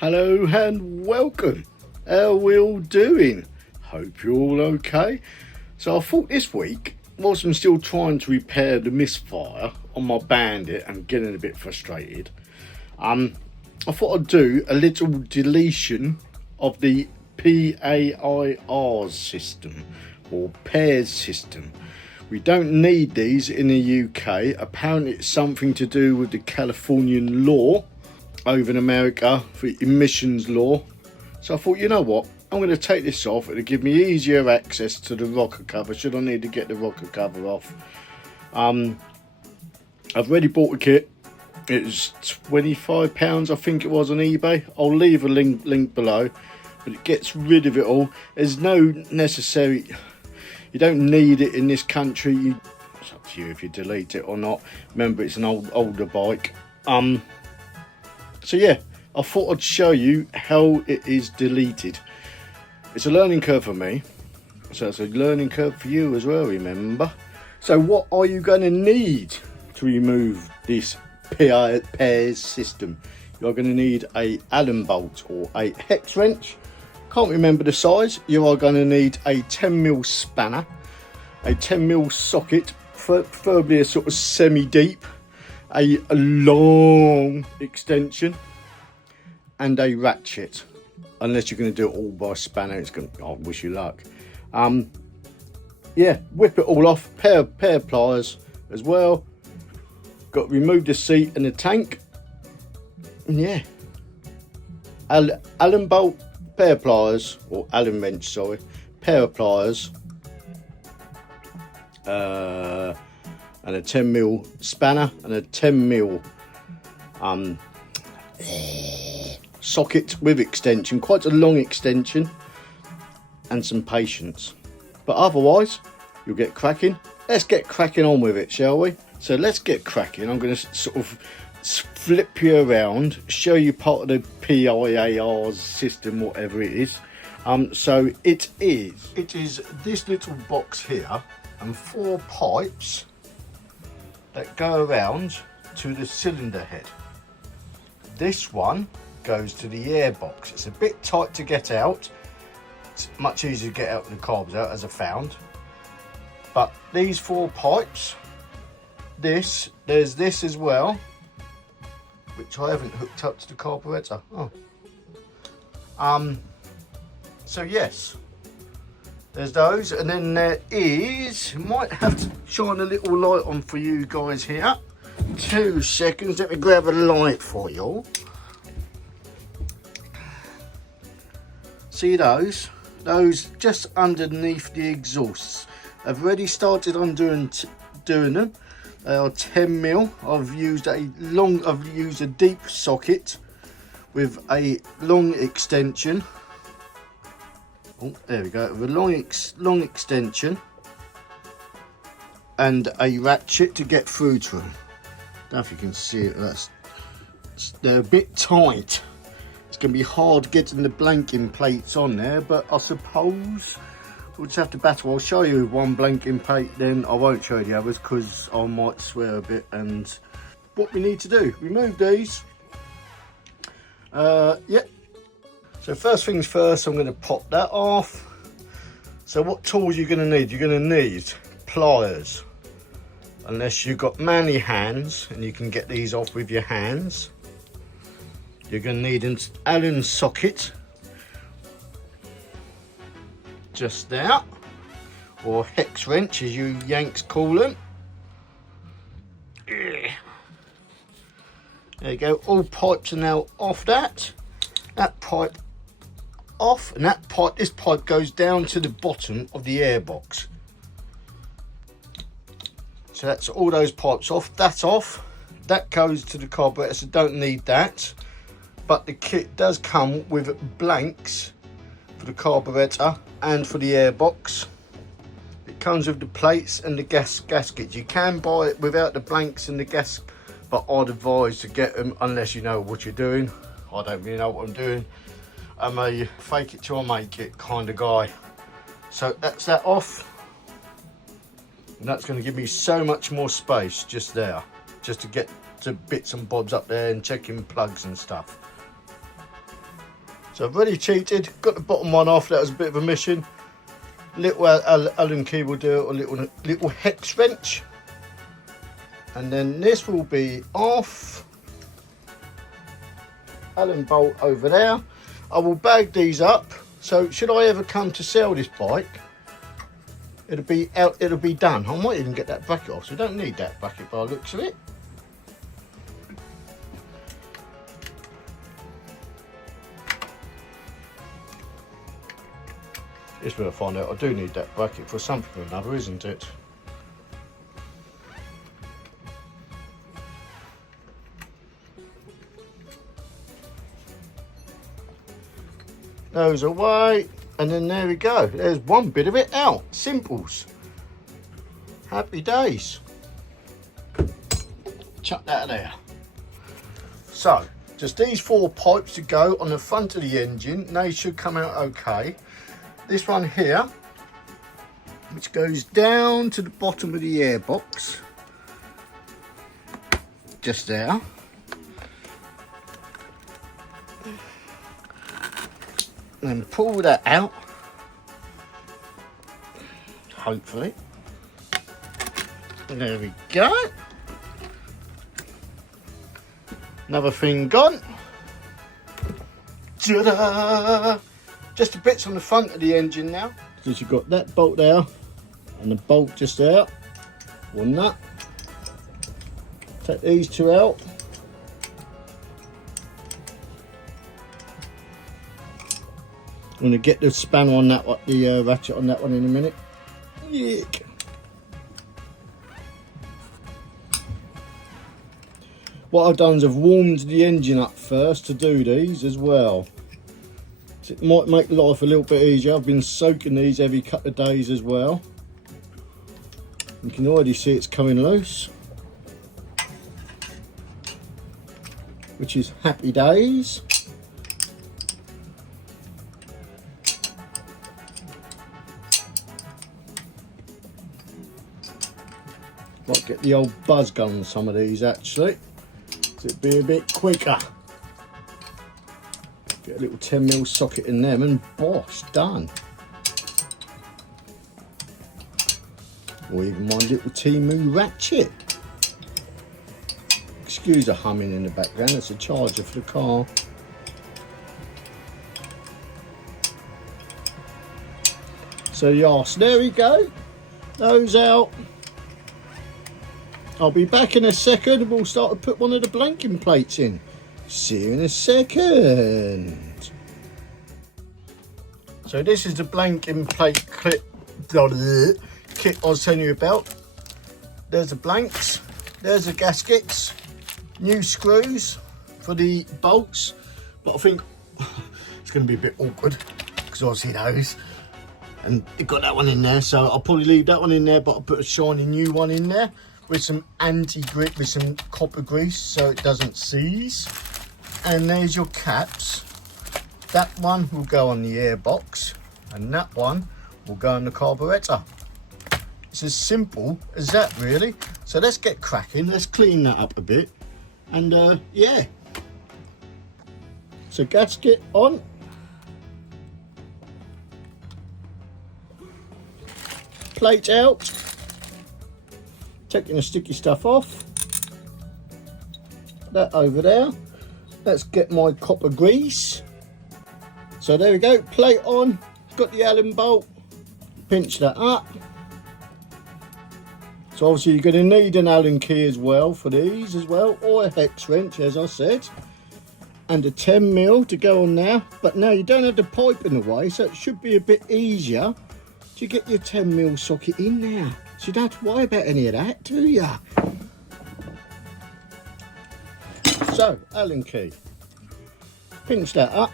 Hello and welcome. How we all doing? Hope you're all okay. So I thought this week, whilst I'm still trying to repair the misfire on my Bandit and getting a bit frustrated, I thought I'd do a little deletion of the PAIR system or pairs system. We don't need these in the UK. Apparently it's something to do with the Californian law over in America for emissions law. So I thought, you know what, I'm going to take this off. It'll give me easier access to the rocker cover should I need to get the rocker cover off. I've already bought the kit. It's £25 I think it was on eBay. I'll leave a link below, but it gets rid of it all. There's no necessary, you don't need it in this country. It's up to you if you delete it or not. Remember, it's an older bike. So yeah, I thought I'd show you how it is deleted. It's a learning curve for me, so it's a learning curve for you as well, remember. So what are you going to need to remove this pairs system? You're going to need a Allen bolt or a hex wrench. Can't remember the size. You are going to need a 10mm spanner, a 10mm socket, preferably a sort of semi-deep, a long extension, and a ratchet. Unless you're going to do it all by spanner, it's going to, I wish you luck. Yeah, whip it all off. Pair of pliers as well. Got to remove the seat and the tank. And yeah, Allen bolt, pair of pliers, or Allen wrench, sorry, pair of pliers, and a 10mm spanner and a 10mm socket with extension, quite a long extension, and some patience. But otherwise, you'll get cracking. Let's get cracking on with it, shall we? So let's get cracking. I'm going to sort of flip you around, show you part of the PAIR system, whatever it is. So it is this little box here and 4 pipes that go around to the cylinder head. This one goes to the air box. It's a bit tight to get out. It's much easier to get out the carbs out, as I found. But these 4 pipes, there's this as well, which I haven't hooked up to the carburetor. So yes, there's those, and then there is, might have to shine a little light on for you guys here. 2 seconds, let me grab a light for you. See those just underneath the exhausts. I've already started doing them. They are 10mm. I've used a deep socket with a long extension. Oh, there we go. With a long extension and a ratchet to get through to them. Don't know if you can see it. They're a bit tight. It's going to be hard getting the blanking plates on there, but I suppose we'll just have to battle. I'll show you one blanking plate, then I won't show you the others because I might swear a bit. And what we need to do, remove these. Yep. So first things first, I'm going to pop that off. So what tools you're going to need? You're going to need pliers, unless you've got manly hands and you can get these off with your hands. You're going to need an Allen socket, just there, or hex wrench as you Yanks call them. There you go, all pipes are now off that pipe off, and this pipe goes down to the bottom of the air box. So that's all those pipes off. That's off. That goes to the carburetor, so don't need that. But the kit does come with blanks for the carburetor and for the air box. It comes with the plates and the gaskets. You can buy it without the blanks and the gas, but I'd advise to get them unless you know what you're doing. I don't really know what I'm doing. I'm a fake it till I make it kind of guy. So that's that off. And that's going to give me so much more space just there, just to get to bits and bobs up there and checking plugs and stuff. So I've already cheated, got the bottom one off, that was a bit of a mission. Little Allen key will do it, or little hex wrench. And then this will be off. Allen bolt over there. I will bag these up, so should I ever come to sell this bike, it'll be out, it'll be done. I might even get that bracket off, so we don't need that bracket by the looks of it. It's where I find out I do need that bracket for something or another, isn't it? Those away, and then there we go. There's one bit of it out. Simples. Happy days. Chuck that there. So, just these 4 pipes to go on the front of the engine. They should come out okay. This one here, which goes down to the bottom of the airbox, just there. Then pull that out, hopefully. There we go. Another thing gone. Ta-da! Just the bits on the front of the engine now. So you've got that bolt there, and the bolt just there. One nut. Take these 2 out. I'm going to get the spanner on that one, the ratchet on that one in a minute. Yuck. What I've done is I've warmed the engine up first to do these as well. So it might make life a little bit easier. I've been soaking these every couple of days as well. You can already see it's coming loose, which is happy days. Might get the old buzz gun on some of these actually, so it'd be a bit quicker. Get a little 10mm socket in them and bosh, done. Or even my little Timu ratchet. Excuse the humming in the background, it's a charger for the car. So yes, there we go. Those out. I'll be back in a second and we'll start to put one of the blanking plates in. See you in a second. So this is the blanking plate kit I was telling you about. There's the blanks, there's the gaskets, new screws for the bolts, but I think it's going to be a bit awkward because obviously those, and you've got that one in there, so I'll probably leave that one in there, but I'll put a shiny new one in there with some anti-grip, with some copper grease so it doesn't seize. And there's your caps. That one will go on the airbox and that one will go on the carburettor. It's as simple as that really. So let's get cracking, let's clean that up a bit, and yeah. So gasket on. Plate out. Taking the sticky stuff off. That over there. Let's get my copper grease. So there we go, plate on. Got the Allen bolt. Pinch that up. So obviously you're going to need an Allen key as well for these as well, or a hex wrench as I said. And a 10mm to go on there. But now you don't have the pipe in the way, so it should be a bit easier to get your 10mm socket in there. So you don't have to worry about any of that, do ya? So, Allen key. Pinch that up.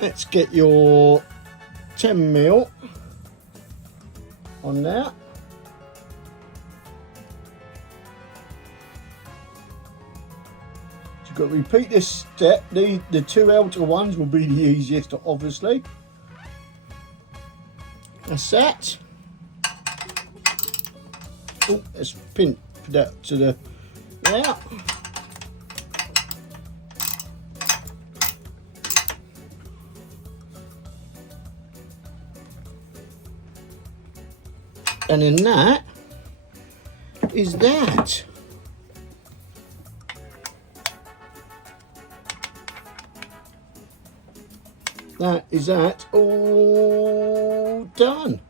Let's get your 10mm on there. So you've got to repeat this step. The 2 outer ones will be the easiest, obviously. That's that. Oh, let's pin that to the there. And then that is that. That is that all done.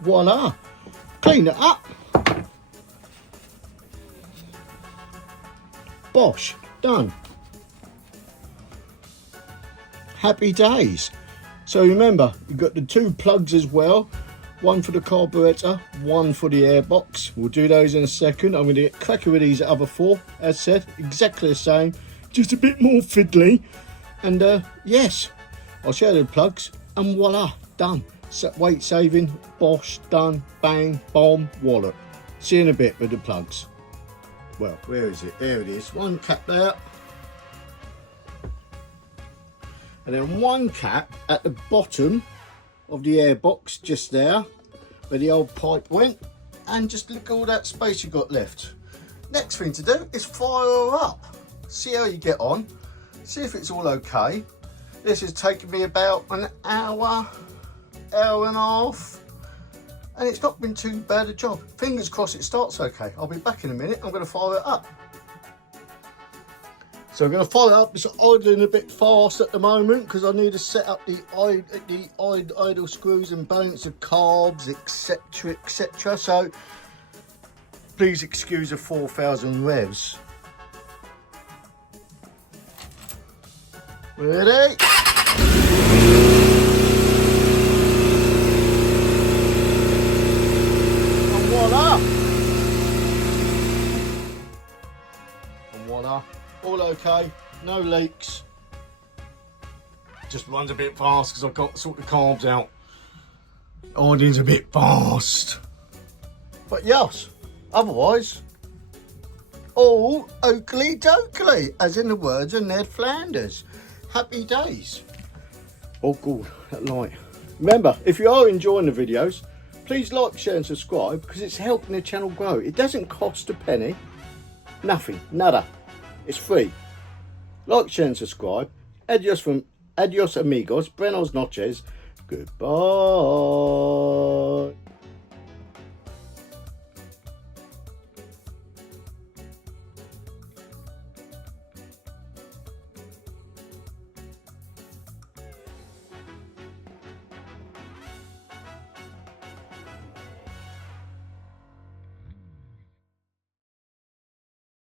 Voila. Clean it up. Bosh. Done. Happy days. So remember, you've got the two plugs as well. One for the carburetor, one for the airbox. We'll do those in a second. I'm going to get cracking with these other four. As said, exactly the same, just a bit more fiddly. And yes, I'll show you the plugs and voila, done. Set weight saving, bosh, done, bang, bomb, wallet. See you in a bit with the plugs. Well, where is it? There it is. One cap there. And then one cap at the bottom of the airbox, just there, where the old pipe went. And just look at all that space you've got left. Next thing to do is fire her up. See how you get on. See if it's all okay. This has taken me about an hour, hour and a half. And it's not been too bad a job. Fingers crossed it starts okay. I'll be back in a minute. I'm going to fire it up. So I'm going to fire it up. It's idling a bit fast at the moment because I need to set up the idle screws and balance of carbs, etc, etc. So please excuse the 4,000 revs. Ready? And voila! And voila! All okay, no leaks. Just runs a bit fast because I've got to sort the carbs out. Idling's a bit fast. But yes, otherwise, all oakley dokley, as in the words of Ned Flanders. Happy days. Oh god, that light. Remember, if you are enjoying the videos, please like, share and subscribe because it's helping the channel grow. It doesn't cost a penny. Nothing, nada. It's free. Like, share and subscribe. Adios amigos, buenos noches. Goodbye.